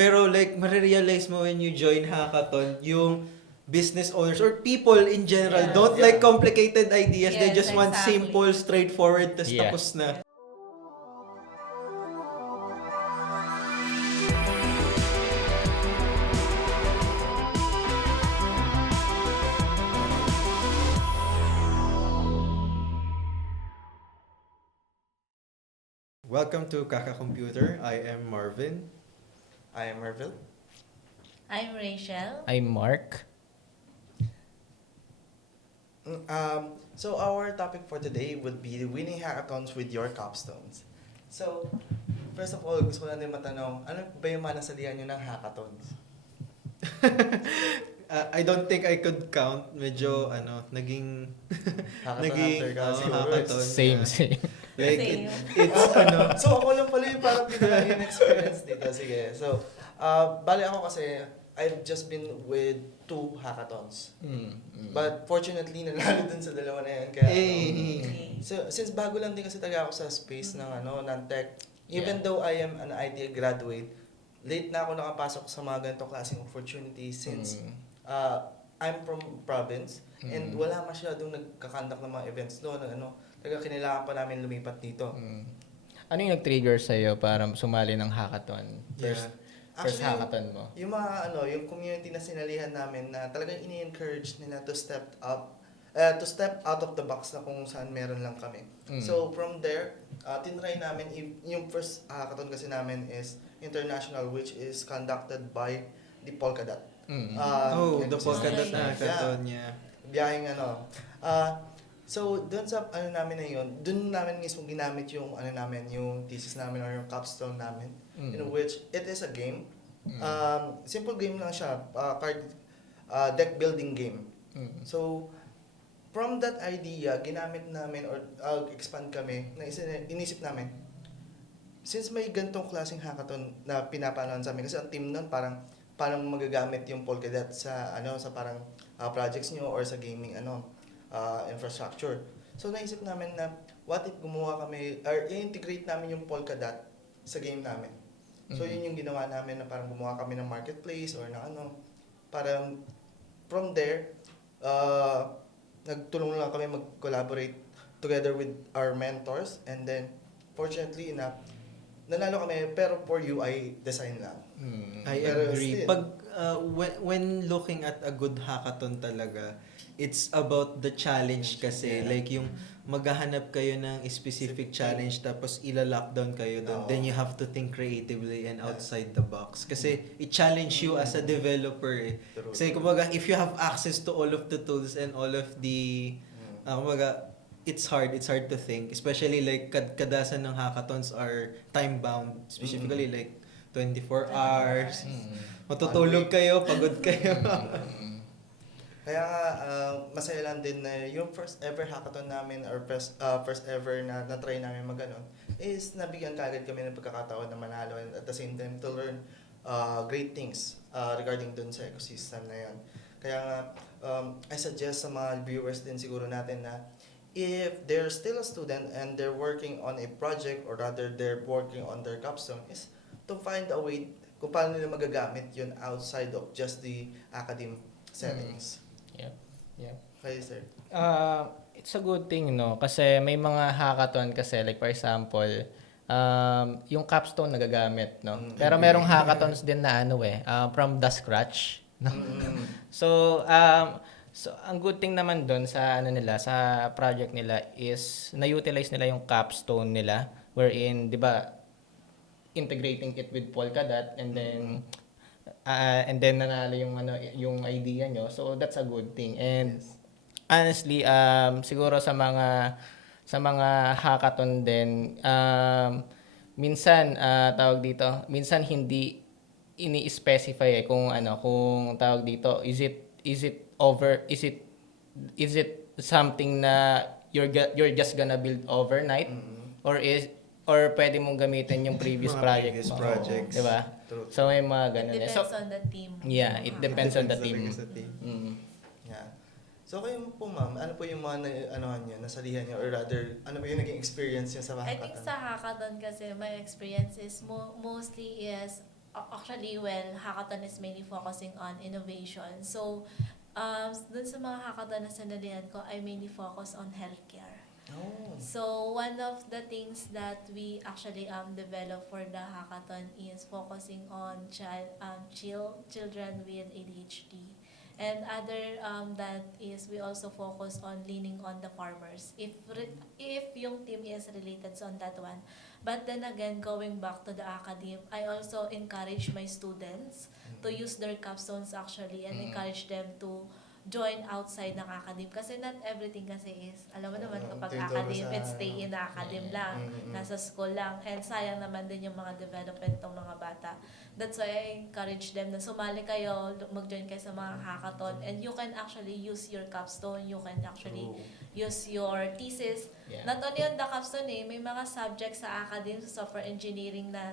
Pero like, marirealize mo when you join hackathon, yung business owners or people in general Yes. don't like complicated ideas. They Yes, just want exactly. simple, straightforward, tas Yeah. tapos na. Welcome to Kaka Computer. I am Marvin. I am Merville. I'm Rachel. I'm Mark. So our topic for today would be winning hackathons with your capstones. So, first of all, gusto ko lang din matanong, ano ba yung manasalihan nyo ng hackathons? I don't think I could count. Medyo, naging... Hackathon naging after ka, siguro. hackathon. Same, yeah. same. Like, Same. it's, So ako lang pala yung parang pinaka-inexperience dito. Sige. So, bali ako kasi, I've just been with 2 hackathons. But fortunately, nanalo dun sa dalawa na yan. Kaya, Hey. So, since bago lang din kasi talaga ako sa space ng tech, even Yeah. though I am an IT graduate, late na ako nakapasok sa mga ganitong klaseng opportunities since I'm from province and wala masyadong nagkakandak ng mga events doon. Talaga kailangan pa namin lumipat dito. Ano yung nag-trigger sa'yo para sumali ng hackathon? First Actually, hackathon mo? Yung mga yung community na sinalihan namin na talagang ini-encourage nila to step out of the box na kung saan meron lang kami. So from there, tinry namin yung first hackathon kasi namin is international, which is conducted by the Polkadot. The ecosystem. Polkadot Yeah. hackathon, yeah. Biyaheng so doon sa namin na yun, doon namin mismo ginamit yung yung thesis namin or yung capstone namin, in which it is a game. Simple game lang siya, deck building game. So from that idea, ginamit namin or expand kami, inisip namin, since may gantong klaseng hackathon na pinapanood sa amin, kasi ang team nun parang magagamit yung Polkadot sa sa parang projects nyo or sa gaming infrastructure. So naisip namin na what if gumawa kami or i-integrate namin yung Polkadot sa game namin. So yun yung ginawa namin na parang gumawa kami ng marketplace or na parang from there nagtulong lang kami mag-collaborate together with our mentors, and then fortunately enough nanalo kami, pero for UI design lang. I Pero agree. still- Pag when looking at a good hackathon talaga, it's about the challenge kasi. Yeah. Like yung maghahanap kayo ng specific challenge tapos ila-lockdown kayo doon. Oo. Then you have to think creatively and outside the box. Kasi it-challenge you as a developer eh. True. Kasi kumbaga, if you have access to all of the tools and all of the kumbaga, it's hard to think, especially like kadasan ng hackathons are time bound, specifically like 24 hours. Matutulog kayo, pagod kayo. Kaya nga, masaya lang din na yung first ever hackathon namin or first ever na try namin mag-ganon is nabigyan kagad kami ng pagkakataon na manalo and at the same time to learn great things regarding dun sa ecosystem na yan. Kaya nga, I suggest sa mga viewers din siguro natin na if they're still a student and they're working on a project or rather they're working on their capstone is to find a way kung paano nila magagamit yun outside of just the academic settings. Yeah. Okay, sir. It's a good thing, no? Kasi may mga hackathon kasi, like for example, yung capstone nagagamit, no? Pero merong hackathons din na from the scratch, no? So ang good thing naman doon sa sa project nila is na-utilize nila yung capstone nila wherein, 'di ba, integrating it with Polkadot and then nanalo yung idea nyo. So that's a good thing. And honestly, siguro sa mga hackathon din, minsan tawag dito, minsan hindi ini-specify kung tawag dito, is it something na you're just gonna build overnight, or pwede mong gamitin yung previous Mga project previous mo. projects. Diba? True. So may mga ganun. It So depends on the team. yeah, it depends on the team. talaga sa team. Yeah. So kayo po ma'am, ano po yung mga nasalihan niyo or rather, ano po yung naging experience niyo sa I think hackathon? sa hackathon kasi my experience is mostly is Actually, well, hackathon is mainly focusing on innovation. So, dun sa mga hackathon na sinalihan ko, I mainly focus on healthcare. Oh. So, one of the things that we actually develop for the hackathon is focusing on children with ADHD. And other that is we also focus on leaning on the farmers. If yung team is related on that one. But then again, going back to the academe, I also encourage my students to use their capstones actually and encourage them to join outside ng academe. Kasi not everything kasi is, alam mo naman kapag Tuturo academe, sa it's stay in the academe lang. Nasa school lang. And sayang naman din yung mga development ng mga bata. That's why I encourage them na sumali kayo, mag-join kayo sa mga hackathon, and you can actually use your capstone, you can actually use your thesis. Yeah. Not only on the capstone may mga subjects sa academe, sa software engineering na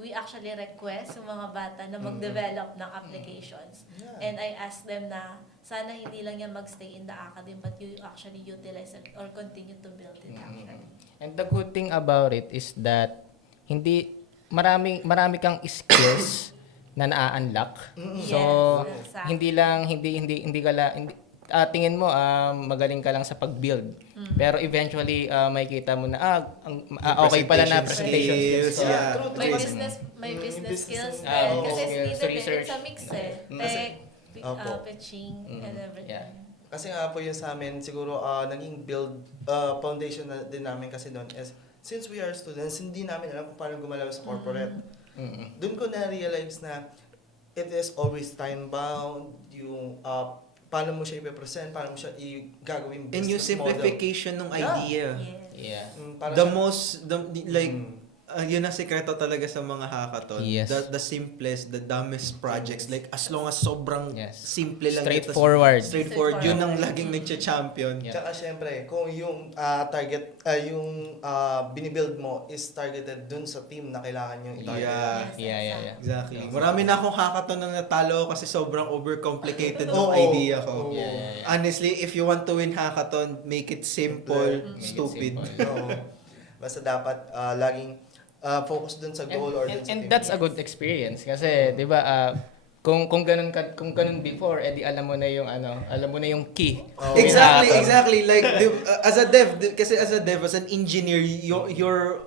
we actually request sa mga bata na mag-develop ng applications. Yeah. And I ask them na sana hindi lang yan magstay in the academe but you actually utilize it or continue to build it actually. And the good thing about it is that marami kang skills na na-unlock. So Yes, exactly. hindi ka lang tingin mo magaling ka lang sa pag-build. Pero eventually makikita mo na okay pala na presentation skills. skills, yeah. True, May true. business business skills and- din. oo, Kasi it's skills, needed, research. it's a mix Tech, Opo. pitching, and everything. Yeah. Kasi nga po yun sa amin, siguro naging build foundation na din namin kasi doon is since we are students, hindi namin alam kung paano gumalaw sa corporate. Doon ko na-realize na it is always time-bound, yung paano mo siya i-present, paano mo siya gagawin And yung business model. simplification ng idea. Yes. Yeah. Para The siya- most, yun ang sekreto talaga sa mga hackathon. Yes. The simplest, the dumbest projects. Like, as long as sobrang Yes. simple lang. Straightforward. Straightforward. Yun ang laging nagcha-champion. Yeah. Tsaka syempre, kung yung target, yung binibuild mo is targeted dun sa team na kailangan yung i-target. Yeah. Yeah. Exactly. Marami na akong hackathon na natalo kasi sobrang overcomplicated ng Oo. idea ko. Yeah. Honestly, if you want to win hackathon, make it simple, Make it stupid. simple. Oo. Basta dapat laging focus dun sa goal or dun sa And team. that's a good experience kasi 'di ba kung ganun before edi alam mo na yung key. Oh. Exactly. Like as a dev, kasi as a dev, as an engineer,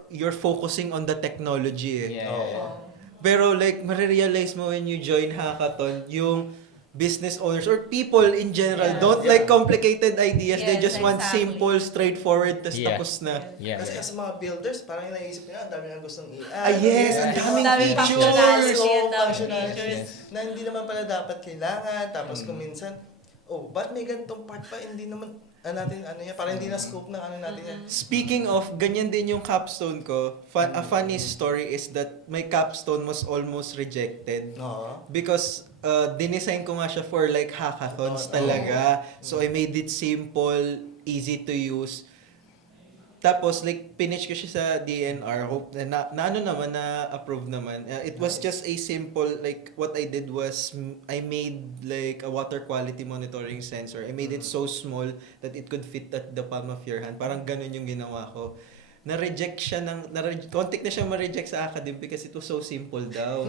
you're focusing on the technology. Yeah. Oo. Pero like marirealize mo when you join hackathon, yung business owners or people in general Yes. don't like complicated ideas. They Yes, just want exactly. simple, straightforward, tas Yeah. tapos na. Yeah. Kasi as mga builders, parang naisip nila, ang dami na gustong Yes, ang daming features. functionality, Oo, ang daming functionalities features. na hindi naman pala dapat kailangan. Tapos kung minsan, ba't may ganitong part pa? Hindi naman, parang hindi na scope ng natin yan. Speaking of, ganyan din yung capstone ko. A funny story is that my capstone was almost rejected. Oo. Because dinesign ko nga siya for like hackathons Oo. talaga. So I made it simple, easy to use. Tapos like pinitch ko siya sa DNR. Hope na approve naman. It was just a simple, like what I did was I made like a water quality monitoring sensor. I made it so small that it could fit at the palm of your hand. Parang ganun yung ginawa ko. Na-reject siya kontik na siya ma-reject sa academic because it was so simple daw.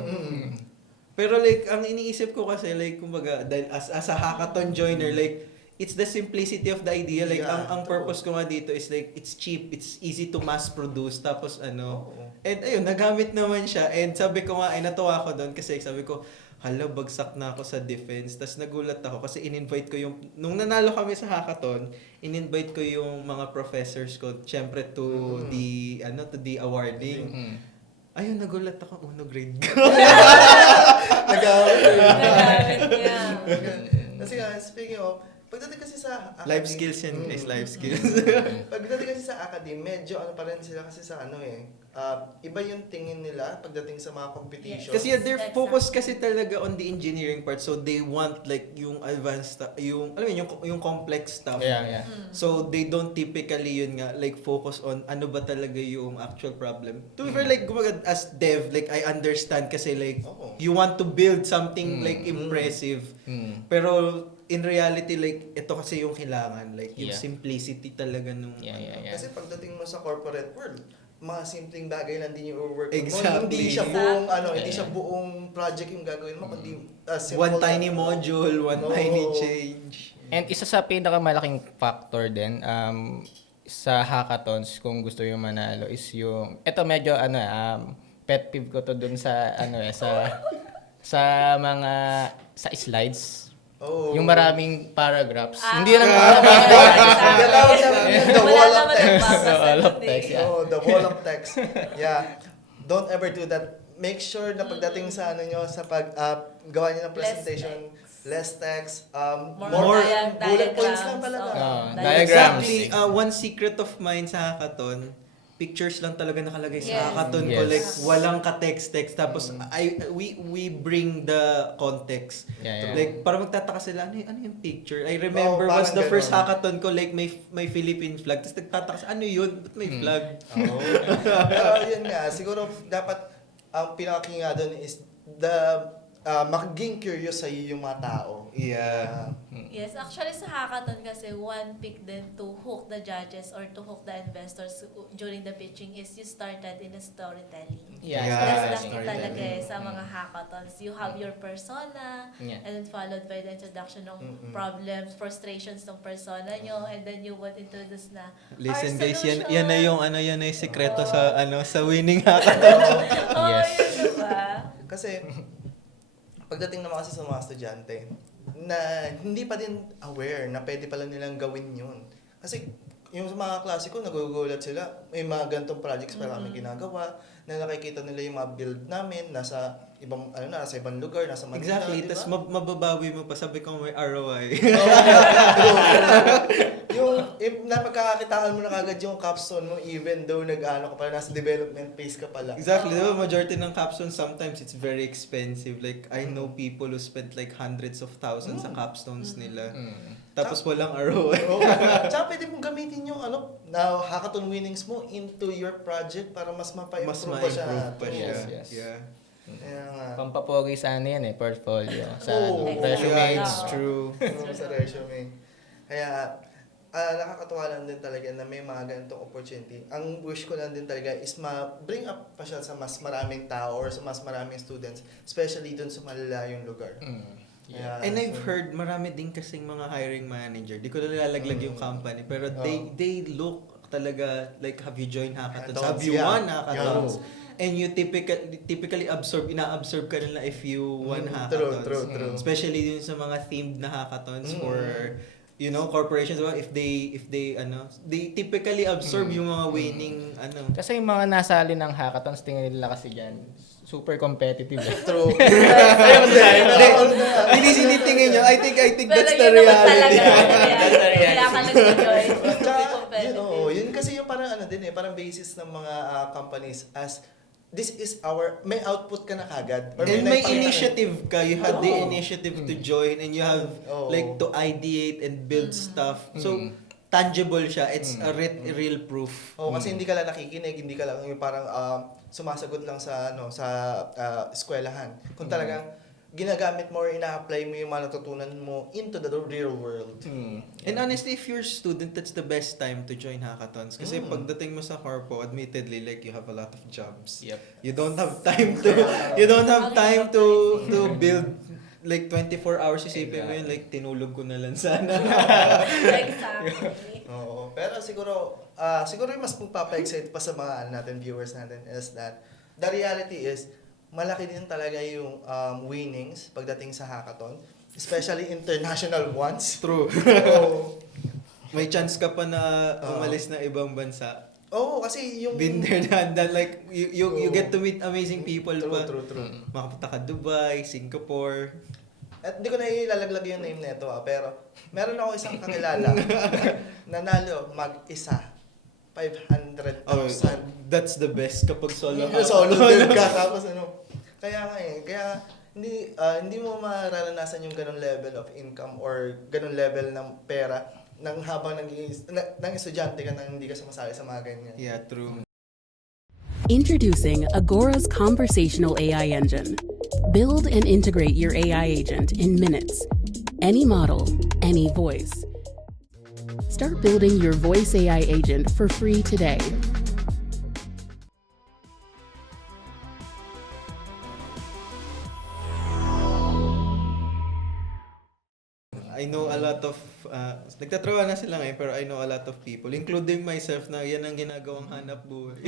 Pero like, ang iniisip ko kasi, like, kumbaga, dahil as a hackathon joiner, like, it's the simplicity of the idea. Like, Yeah, ang true. purpose ko nga dito is like, it's cheap, it's easy to mass produce, tapos Oo. and ayun, nagamit naman siya. And sabi ko nga, ay natuwa ko doon kasi sabi ko, hala, bagsak na ako sa defense. Tapos nagulat ako kasi in-invite ko nung nanalo kami sa hackathon, in-invite ko yung mga professors ko, syempre to the awarding. Ayun, nagulat ako, grade ko. Nag-awit. Nagamit niya. Kasi speaking of, pagdating kasi sa Life skills yan, guys, life skills. Pagdating kasi sa academe, medyo pa rin sila kasi sa iba yung tingin nila pagdating sa mga competition. Kasi they're focused kasi talaga on the engineering part, so they want like yung advanced yung alam mo yung complex stuff. Yeah. So they don't typically yun nga like focus on ano ba talaga yung actual problem. To be fair, like kumbaga, as dev, like I understand kasi like Oo. you want to build something like impressive. Pero in reality, like ito kasi yung kailangan, like yung Yeah. simplicity talaga nung Yeah. Kasi pagdating mo sa corporate world, mga simpleng bagay lang din yung work mo. Exactly. Hindi siya buong hindi siya buong project yung gagawin mo, kundi simple One tiny lang. module, one Oo. tiny change. And isa sa pinakamalaking factor din sa hackathons kung gusto yung manalo is yung ito medyo pet peeve ko to dun sa sa mga sa slides. Oo. Yung maraming paragraphs. Ah, Hindi lang Tinatawag namin yun, the Wala wall of naman text. nagbabasa Wall of nun text, eh. yeah. Oh, the wall of text. Yeah. Don't ever do that. Make sure na pagdating sa sa gawa niyo ng presentation, less text, More bullet points diagrams, lang talaga. Diagrams. Exactly. One secret of mine sa hackathon, pictures lang talaga nakalagay sa Yes. hackathon ko. Yes. Like, walang ka-text-text. Tapos, we bring the context. Yeah. Like, para magtataka sila, ano yung picture? I remember Oo, was parang the first ganun. hackathon ko, like, may Philippine flag. Tapos nagtataka sila, ano yun? Ba't may flag? Oo. Pero yun nga, siguro dapat ang pinaka-key nga doon is maging curious sa yung mga tao. Yeah. Yes, actually sa hackathon kasi one pick din to hook the judges or to hook the investors during the pitching is you started in a storytelling. Yeah. Yeah. That's the key storytelling. talaga sa mga hackathons. You have your persona Yeah. and then followed by the introduction ng Mm-mm. problems, frustrations ng persona nyo and then you would introduce na Listen our guys, solution. yan na yung sekreto sa winning hackathon. Oh, Yes. yun diba? Kasi, pagdating naman kasi sa mga estudyante, na hindi pa din aware na pwede pala nilang gawin yun. Kasi, yung sa mga klase ko, nagugulat sila. May mga ganitong projects pa kami ginagawa, na nakikita nila yung mga build namin, nasa ibang lugar, nasa Manila, Exactly. di ba? Tapos mababawi mo pa. Sabi ko may ROI. Napagkakakitaan mo na kagad yung capstone mo even though ka pala, nasa development phase ka pala. Exactly. Diba, majority ng capstones, sometimes it's very expensive. Like, I know people who spent like hundreds of thousands sa capstones nila. Tapos walang ROI. Oo. Tsaka pwede mong gamitin yung na hackathon winnings mo into your project para mas Mas mapa-improve pa siya. ma-improve pa siya. Yes, yes. Yeah. Kaya nga. Pampapogi sa portfolio. Sa Oo. resume. Yeah, it's true. Oo, sa resume. Kaya, nakakatuwa lang din talaga na may mga ganitong opportunity. Ang wish ko lang din talaga is bring up pa siya sa mas maraming tao or sa mas maraming students, especially dun sa malalayong lugar. Yeah. Kaya, And I've heard marami din kasing mga hiring manager. Di ko nilalaglag yung company. Pero they look talaga like, have you joined hackathons? Hackathons, Have you yeah. won hackathons? Yeah. And you typically ina-absorb ka nila if you won hackathons. True. Especially dun sa mga themed na hackathons for corporations, diba? If they typically absorb yung mga winning Kasi yung mga nasali ng hackathons, tingin nila kasi dyan, super competitive. True. Hindi sinitingin nyo. I think Pero that's the yun naman reality. talaga. Kaya ka nag-enjoy. Tsaka, Competitive. yun kasi yung parang parang basis ng mga companies as this is may output ka na kagad. Or And may naipakita ka- initiative ka. You had the Oo. initiative to join and you have Oo. like to ideate and build stuff. So, tangible siya. It's a real proof. Oo, kasi hindi ka lang nakikinig, hindi ka lang yung parang sumasagot lang sa eskwelahan. Kung talagang ginagamit mo or ina-apply mo yung mga natutunan mo into the real world. And honestly, if you're a student, that's the best time to join hackathons. Kasi pagdating mo sa corpo, admittedly, like you have a lot of jobs. Yep. You don't have time to build like 24 hours. Isipin mo yun, like tinulog ko na lang sana. Exactly. Oo, pero siguro yung mas magpapa-excite pa sa mga viewers natin is that the reality is malaki din talaga yung winnings pagdating sa hackathon, especially international ones. True. Oo. May chance ka pa na umalis na ibang bansa. Oo, kasi yung Been there, done that. Like, you get to meet amazing people pa. True. Makapunta ka Dubai, Singapore. At hindi ko na ilalaglag yung name nito pero meron ako isang kakilala nanalo mag-isa 500,000. That's the best kapag solo ka. Solo din ka tapos kaya hindi mo mararanasan yung ganung level of income or ganung level ng pera nang habang ng estudyante ka nang hindi ka sumasali sa mga ganyan. Yeah, true. Introducing Agora's conversational AI engine. Build and integrate your AI agent in minutes. Any model, any voice. Start building your voice AI agent for free today. I know a lot of, nagtatrawa na sila ngayon, pero I know a lot of people, including myself, na yan ang ginagawang hanap buhay.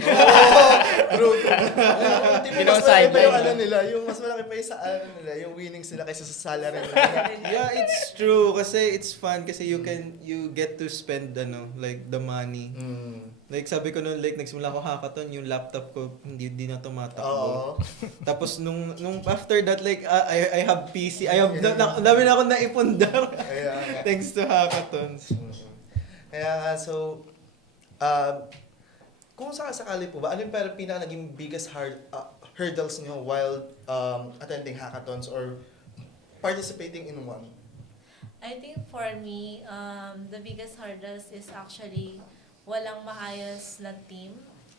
True. Mas malaki pa sideline, yung no? ano nila, yung mas malaki pa yung sa ano nila, yung winnings nila kaysa sa salary nila. Yeah, it's true. Kasi it's fun. Kasi you get to spend, like, the money. Like, sabi ko noon, like, nagsimula ako hackathon, yung laptop ko, hindi na tumatakbo. Oo. Tapos, nung after that, like, I have PC. Ang dami na ako naipundar. Kaya nga. Thanks to hackathons. Kaya nga, so, kung sakali po ba, ano yung pinaka naging biggest hurdles nyo while attending hackathons or participating in one? I think for me, the biggest hurdles is actually walang maayos na team.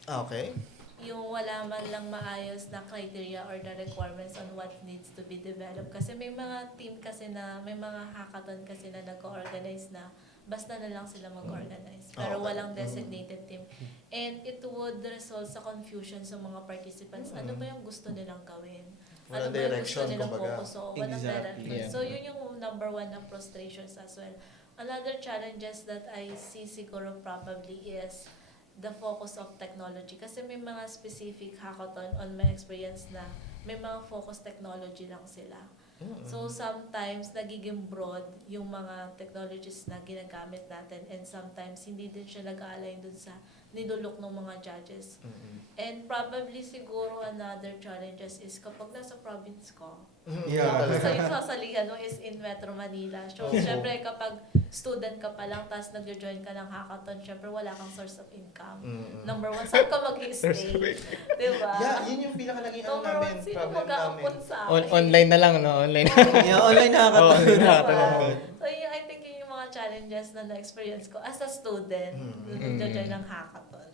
Okay. Yung wala man lang maayos na criteria or the requirements on what needs to be developed. Kasi may mga team kasi na, may mga hackathon kasi na nag-organize na basta na lang sila mag-organize. Pero Okay. walang designated team. And it would result sa confusion sa mga participants. Ano ba yung gusto nilang gawin? Ano Walang ba yung direction, gusto nilang kumbaga. focus? So, walang Exactly. direction. Yeah. So, yun yung number one na frustrations as well. Another challenges that I see siguro probably is the focus of technology. Kasi may mga specific hackathon on my experience na may mga focus technology lang sila. So sometimes nagiging broad yung mga technologies na ginagamit natin and sometimes hindi din siya nag-align dun sa nilulok ng mga judges. And probably siguro another challenges is kapag nasa province ko, Yeah. so yung sasalihan mo is in Metro Manila. So, syempre kapag student ka pa lang, tapos nag-join ka ng hackathon, syempre wala kang source of income. Number one, saan ka mag-i-stay? Diba? Yeah, yun yung pinaka naging ano Number namin, one, sino problem namin. mag-aapon sa akin? Online na lang, no? Online. Yeah, online hackathon. Oo, online Diba? hackathon. So, yun, I think yun yung mga challenges na na-experience ko as a student, nag-join ng hackathon.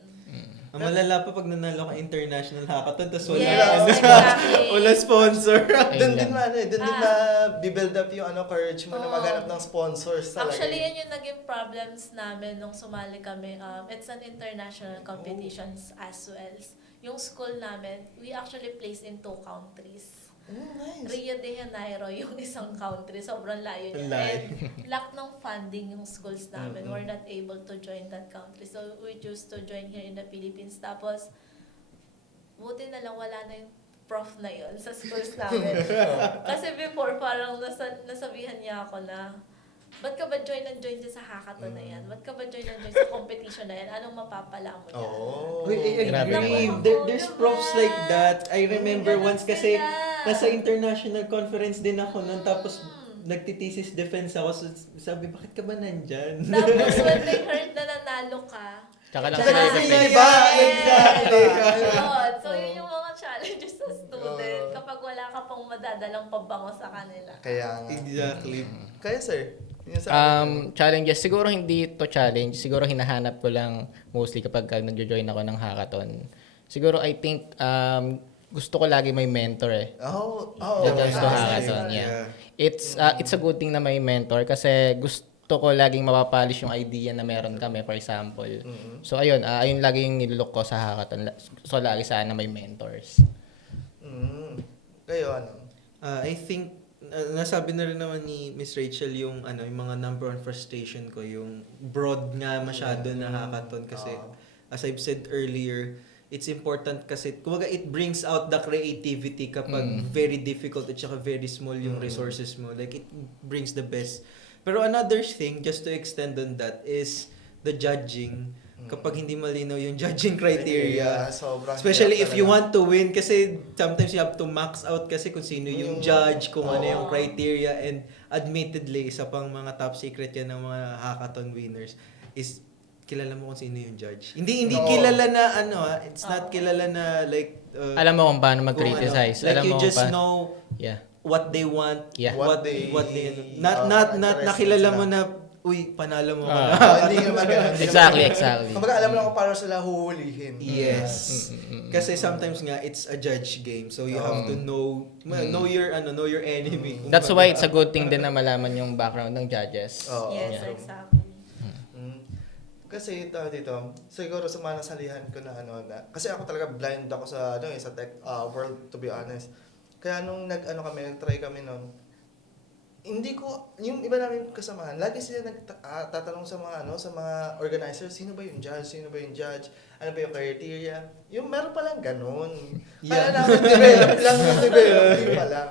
Ang malala pa pag nanalo ka international hackathon, tapos wala, Yes, exactly. wala sponsor. Doon din Ayun doon din na build up yung courage mo na Oo. maghanap ng sponsors talaga. Actually, yan yung naging problems namin nung sumali kami. It's an international competitions as well. Yung school namin, we actually placed in 2 countries. Nice. Rio de Janeiro, yung isang country. Sobrang layo niya. Layo. And lack ng funding yung schools namin. We're not able to join that country. So, we choose to join here in the Philippines. Tapos, buti na lang wala na yung prof na yun sa schools namin. Kasi before, parang nasabihan niya ako na, ba't ka ba join dyan sa hackathon na yan? Ba't ka ba join sa competition na yan? Anong mapapala mo dyan? Oh. Uy, I Grabe. agree. There's profs like that. I remember Ganun once kasi sila. nasa international conference din ako nun, tapos nagtitesis defense ako. So, sabi, bakit ka ba nandyan? Tapos when they heard na nanalo ka, Tsaka lang Tsaka sila sila i-defend. Diba? Exactly. Yun. So, yun yung mga challenges sa student kapag wala ka pang madadalang pabango sa kanila. Kaya nga. Exactly. Kaya sir, yun sa Challenges, siguro hindi to challenge. Siguro hinahanap ko lang mostly kapag nag-join ako ng hackathon. Siguro I think gusto ko lagi may mentor eh. Just to nice. hackathon, yeah. It's a good thing na may mentor kasi gusto ko laging mapapolish yung idea na meron kami, for example. So ayun, ayun lagi yung nilook ko sa hackathon. So lagi sana may mentors. Kayo ano? I think nasabi na rin naman ni Miss Rachel yung yung mga number one frustration ko, yung broad nga masyado na hackathon kasi as I've said earlier, it's important kasi kumbaga it brings out the creativity kapag very difficult at saka very small yung resources mo. Like it brings the best. Pero another thing, just to extend on that, is the judging. Kapag hindi malinaw yung judging criteria. Sobrang Especially hirap if you talaga. want to win, kasi sometimes you have to max out kasi kung sino yung judge, kung ano yung criteria, and admittedly, isa pang mga top secret yan ng mga hackathon winners is kilala mo kung sino yung judge. Hindi kilala na it's not kilala na like Alam mo kung paano kung mag-criticize. like Alam you mo just kung know yeah. what they want, Yeah. what What they they not interested nakilala sila. mo na uy, panalo mo Ah. ka. Hindi naman ganun. Exactly. Kumbaga alam mo lang kung paano sila huhulihin. Yes. Kasi sometimes nga it's a judge game. So you have to know your enemy. That's why it's a good thing din na malaman yung background ng judges. Oo. Yes, Yeah. exactly. Kasi dito, siguro sa mga nasalihan ko na kasi ako talaga blind ako sa sa tech world, to be honest. Kaya nung nag-try kami noon, hindi ko, yung iba namin kasamahan, lagi sila nagtatanong sa mga sa mga organizers, sino ba yung judge, ano ba yung criteria, yung meron palang ganun. Kaya namin develop pa lang.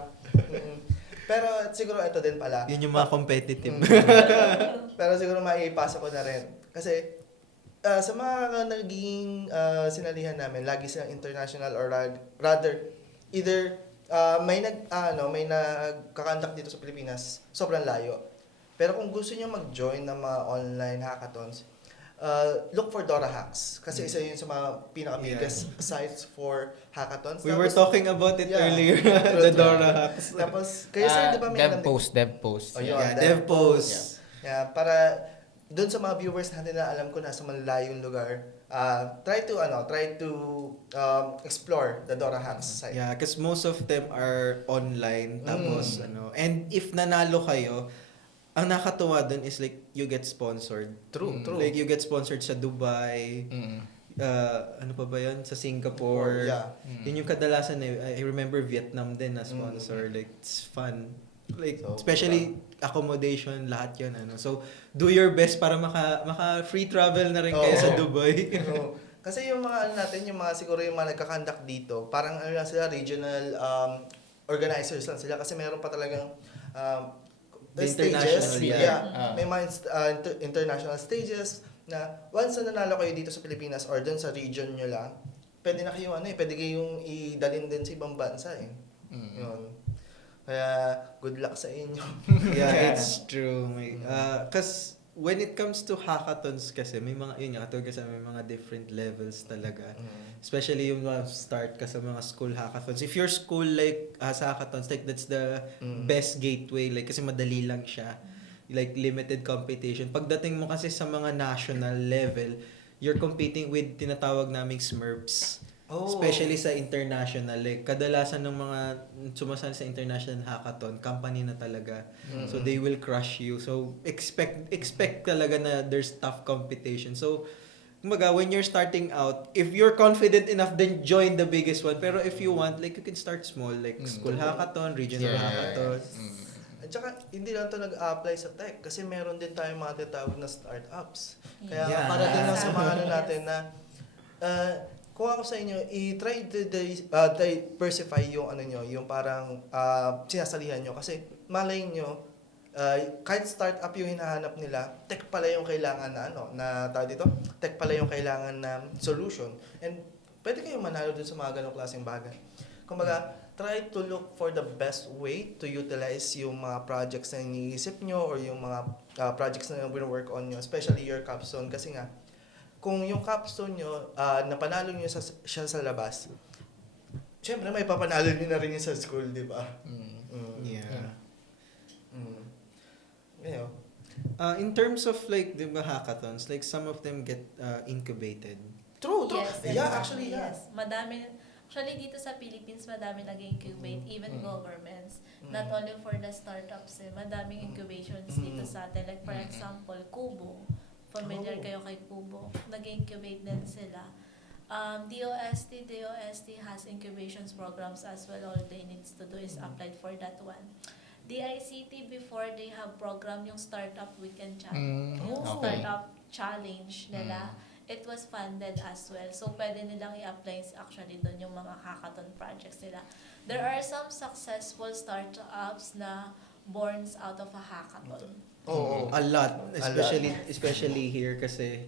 Pero siguro ito din pala. Yun yung mga competitive. Pero siguro maipasa ko na rin. Kasi sa mga naging sinalihan namin, lagi silang international or rather either may nagkakandak dito sa Pilipinas, sobrang layo. Pero kung gusto niyo mag-join ng mga online hackathons, look for Dora Hacks. Kasi isa yun sa mga pinaka-biggest sites for hackathons. We were talking about it earlier, the Dora Hacks. Tapos, kaya sir, di ba may DevPost. Oh, yun, Yeah, DevPost. Yeah, para doon sa mga viewers natin na alam ko nasa malalayong lugar, try to explore the Dora Hacks site. Yeah, because most of them are online. Tapos, and if nanalo kayo, ang nakatuwa dun is like, you get sponsored. True. Like, you get sponsored sa Dubai, ano pa ba yun? Sa Singapore. Yeah. Yun yung kadalasan I remember Vietnam din na sponsor. Like, it's fun. Like, So, especially accommodation, lahat yun. So, do your best para maka free travel na rin kayo sa Dubai. Oo. Kasi yung mga yung mga siguro yung mga nagkakandak dito, parang lang sila, regional organizers lang sila kasi meron pa talagang The stages. international, May mga international stages na once na nanalo kayo dito sa Pilipinas or dun sa region nyo lang, pwede na kayo pwede kayong idalhin din sa ibang bansa Yun. Kaya good luck sa inyo. Yeah, it's true. Because when it comes to hackathons kasi, may mga, yun nga, katulad kasi may mga different levels talaga. Especially yung start ka sa mga school hackathons. If your school like has hackathons, like that's the best gateway. Like kasi madali lang siya. Like limited competition. Pagdating mo kasi sa mga national level, you're competing with tinatawag naming Smurfs. Especially sa international, like kadalasan ng mga sumasali sa international hackathon, company na talaga. So they will crush you. So expect talaga na there's tough competition. So kumbaga, when you're starting out, if you're confident enough, then join the biggest one. Pero if you want, like you can start small, like school hackathon, regional hackathon. At saka, hindi lang ito nag-apply sa tech kasi meron din tayong mga tinatawag na startups. Kaya para din lang sa mga natin na kung ako sa inyo, i-try to diversify yung yung parang sinasalihan nyo kasi malay nyo kahit startup yung hinahanap nila, tech pala yung kailangan na tawag dito, tech pala yung kailangan na solution. And pwede kayong manalo dun sa mga ganong klaseng bagay. Kumbaga, try to look for the best way to utilize yung mga projects na iniisip nyo or yung mga projects na work on nyo, especially your capstone kasi nga kung yung capstone nyo, napanalo nyo siya sa labas, syempre may papanalo nyo na rin yung sa school, di ba? In terms of like the hackathons, like some of them get incubated. True. Yes, Yeah, actually, yeah. yes. Actually, dito sa Philippines, madami nag-incubate, even governments. Not only for the startups, madaming incubations dito sa atin. Like, for example, Kubo. Familiar kayo kay Kubo. Nag-incubate din sila. DOST has incubations programs as well. All they needs to do is apply for that one. DICT, before they have program yung Startup Weekend Challenge. Yung Startup Challenge nila. It was funded as well. So, pwede nilang i-apply actually doon yung mga hackathon projects nila. There are some successful startups na born out of a hackathon. A lot. Especially here kasi,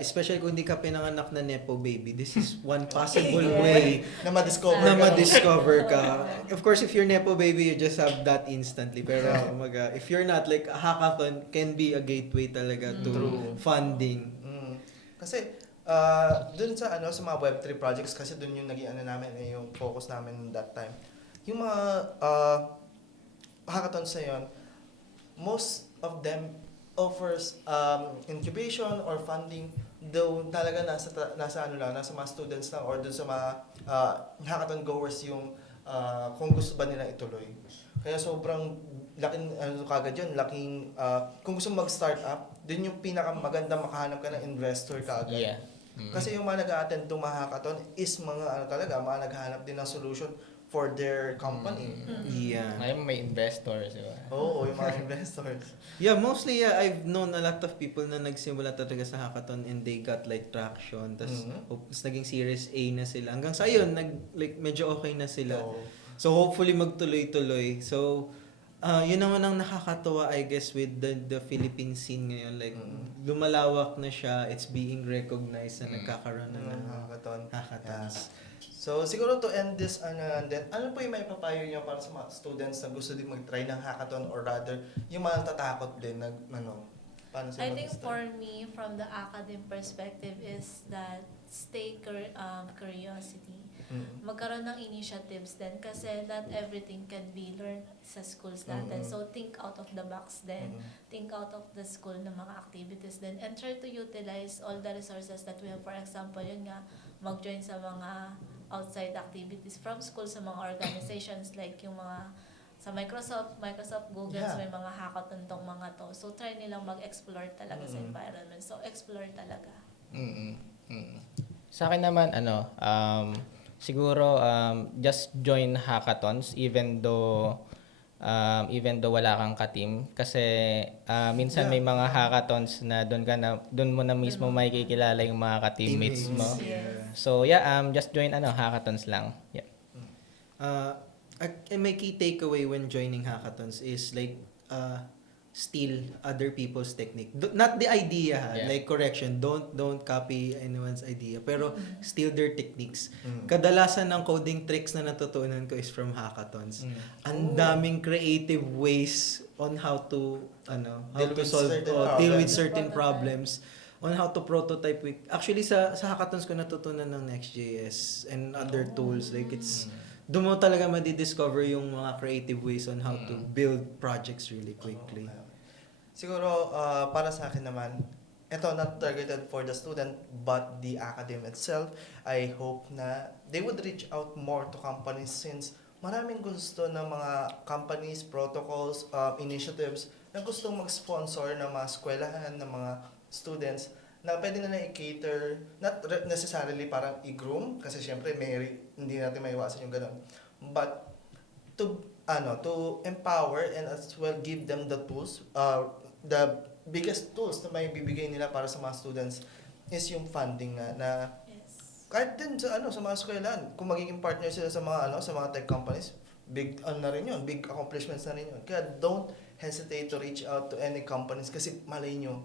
especially kung hindi ka pinanganak na Nepo baby, this is one possible way Na ma-discover na ma-discover ka. Of course, if you're Nepo baby, you just have that instantly. Pero if you're not, like, a hackathon can be a gateway talaga to funding. Kasi dun sa sa mga Web3 projects kasi dun yung naging namin yung focus namin that time. Yung mga hackathons na yun, most of them offers incubation or funding though talaga nasa mga students lang or dun sa mga hackathon goers yung kung gusto ba nila ituloy. Kaya sobrang laking kagad yun, kung gusto mag-start up, dun yung pinakamaganda makahanap ka ng investor kagad. Yeah. Kasi yung mga nag-a-attend ng mga hackathon is mga talaga, mga naghahanap din ng solution for their company. Yeah. Ngayon may investors, di ba? Oo, yung mga investors. Yeah, mostly I've known a lot of people na nagsimula talaga sa hackathon and they got like traction. Tapos naging Series A na sila. Hanggang sa yun, like medyo okay na sila. Oo. So hopefully magtuloy-tuloy. So yun naman ang nakakatuwa I guess with the Philippine scene ngayon. Like lumalawak na siya, it's being recognized na nagkakaroon na ng Hackathon. hackathons. So, siguro to end this, ano po yung may papayo niyo para sa mga students na gusto din mag-try ng hackathon or rather, yung mga natatakot din na, paano sila I think mag-start? for me, from the academic perspective, is that stay curiosity. Magkaroon ng initiatives din kasi not everything can be learned sa schools natin. So think out of the box din. Think out of the school ng mga activities din and try to utilize all the resources that we have. For example, yun nga, mag-join sa mga outside activities from school sa mga organizations like yung mga sa Microsoft, Google, so may mga hackathon tong mga to. So try nilang mag-explore talaga sa environment. So explore talaga. Sa akin naman, siguro just join hackathons even though wala kang ka-team kasi minsan may mga hackathons na doon mo na mismo makikilala yung mga ka-teammates mo. So just join hackathons lang. Yeah. My key takeaway when joining hackathons is like steal other people's technique. Not the idea, like correction, don't copy anyone's idea, pero steal their techniques. Kadalasan ng coding tricks na natutunan ko is from hackathons. Ang daming creative ways on how to deal with certain problems, on how to prototype with. Actually sa hackathons ko natutunan ng Next.js and other tools, like it's doon mo talaga madidiscover yung mga creative ways on how to build projects really quickly. Siguro, para sa akin naman, ito not targeted for the student but the academy itself. I hope na they would reach out more to companies since maraming gusto ng mga companies, protocols, initiatives na gustong mag-sponsor ng mga eskwelahan, ng mga students na pwede na i-cater, not necessarily parang i-groom, kasi syempre hindi natin maiwasan yung ganun. But to empower and as well give them the tools, the biggest tools na may bibigay nila para sa mga students is yung funding na kahit din sa mga eskwelahan, kung magiging partner sila sa mga tech companies, big na rin yun, big accomplishments na rin yun. Kaya don't hesitate to reach out to any companies kasi malay nyo,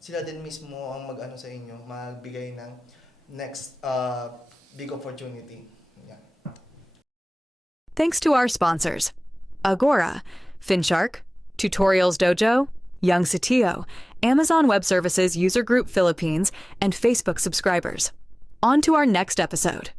sila din mismo ang sa inyo, magbigay ng next big opportunity. Yeah. Thanks to our sponsors, Agora, Finshark, Tutorials Dojo, Young Satio, Amazon Web Services User Group Philippines, and Facebook subscribers. On to our next episode.